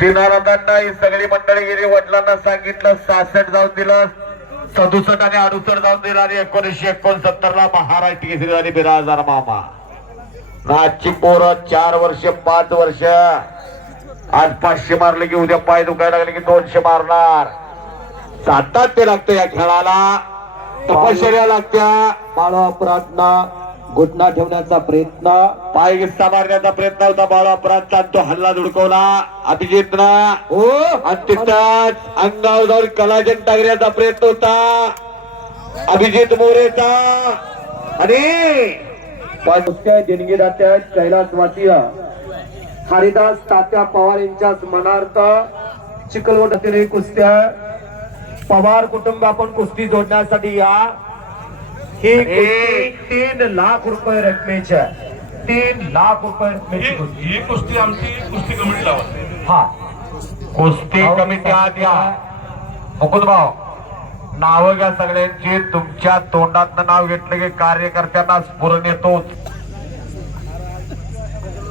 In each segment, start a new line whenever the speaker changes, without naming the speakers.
दिनाराधांना ही सगळी मंडळी गेली वडिलांना सांगितलं सासष्ट जाऊन दिलं सदुसष्ट आणि अडुसष्ट जाऊन दिलं आणि एकोणीसशे एकोणसत्तर ला महाराष्ट्र केसरी झाली बिराजदार मामा. नाची पोरं चार वर्ष पाच वर्ष. आज पाचशे मारले की उद्या पाय दुखायला लागले की दोनशे मारणार. सातात ते लागतं या खेळाला. तपश्चर्या लागत्या.
बाळा अपराधना घुटना ठेवण्याचा प्रयत्न.
पाय मारण्याचा प्रयत्न होता बाळा अपराधचा तो हल्ला धुडकवला. अभिजित ना.
हो.
आणि तिथंच अंगावर जाऊन कलाजन टाकण्याचा प्रयत्न होता. अभिजित मोरेचा. आणि
कुस्त्या देणगी दात्या कैलासवासीय हरिदास तात्या पवार यांच्याच मनार्थ चिखलगोटातील कुस्त्या पवार कुटुंब आपण कुस्ती जोडण्यासाठी या ही कुस्ती तीन लाख रुपये रकमेची आहे. तीन लाख रुपये रकमेची
ही
कुस्ती.
ही कुस्ती आमची कुस्ती कमिटी लावत
हा.
कुस्ती कमिटी आत या मुकुंद भाऊ नाव घ्या सगळ्यांची तुमच्या तोंडात नाव घेतलं की कार्यकर्त्यांना स्फुरण येतोच.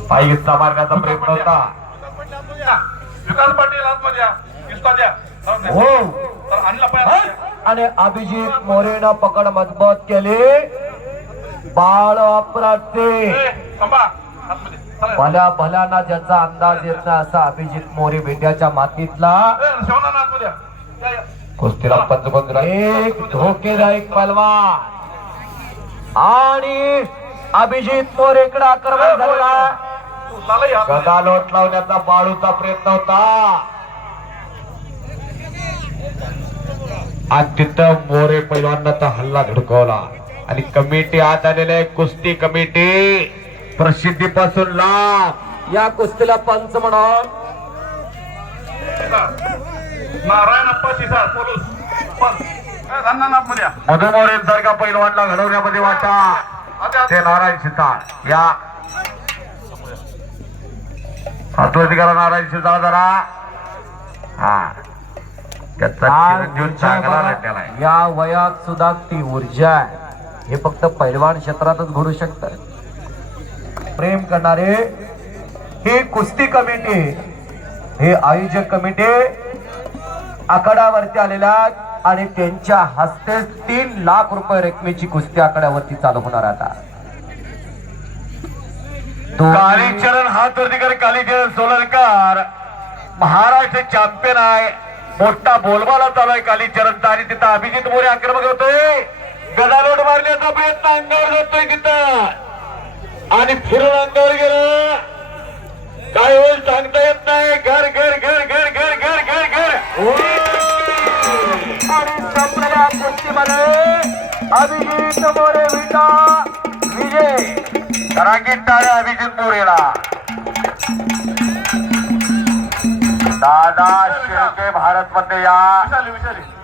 पाय गिस्ता मारण्याचा प्रयत्न होता
विकास पाटील आतमध्ये या. किस्ता द्या.
हो.
तर आणला पाहिजे
आणि अभिजित मोरेनं पकड मजबूत केली बाळ अपराधी
भल्या
भल्या ना ज्याचा अंदाज येत नाही असा अभिजित मोरे भेट्याच्या मातीतला
कुस्तीला पंचबंधुरा
एक धोकेदायक पलवा आणि अभिजित मोरेकडे आक्रमण
झाला
गदा लोट लावण्याचा बाळूचा प्रयत्न होता आज तिथं मोरे पैलवांना तर हल्ला धुडकवला. आणि कमिटी आत आलेले आहे कुस्ती कमिटी. प्रसिद्धीपासून लाभ
या कुस्तीला पंच म्हणून
नारायण अप्पा शिसा पोलूस. पण ए, धान्ना आतमध्ये या.
मधु मोरेंसारखा पैलवानला घडवण्यामध्ये वाटा. ते नारायण शिताळ या. हातवरती करा नारायण शिताळ जरा. हा. त्याचा
या वयात सुद्धा ती ऊर्जा आहे. हे फक्त पैलवान क्षेत्रातच घडू शकत. प्रेम करणारे ही कुस्ती कमिटी हे आयोजक कमिटी आखाड्यावरती आलेल्या आणि त्यांच्या हस्ते तीन लाख रुपये रकमेची कुस्ती आखाड्यावरती चालू होणार आता.
कालीचरण हात वरती कर कालीचरण सोलरकर महाराष्ट्र चॅम्पियन आहे. मोठा बोलबाला चालू आहे कालीचरणचा आणि तिथं अभिजित मोरे आक्रमक होतोय गदालोट मारण्याचा प्रयत्न अंगावर जातोय तिथं. आणि फिरून अंगावर गेलं. काय होईल सांगता येत नाही. घर घर घर घर घर घर घर घर.
आणि संपलेल्या कुस्तीमध्ये अभिजित मोरे विटा विजय.
रागीत टाळ्या अभिजित मोरेला. दादा शिर्के भारत मध्ये या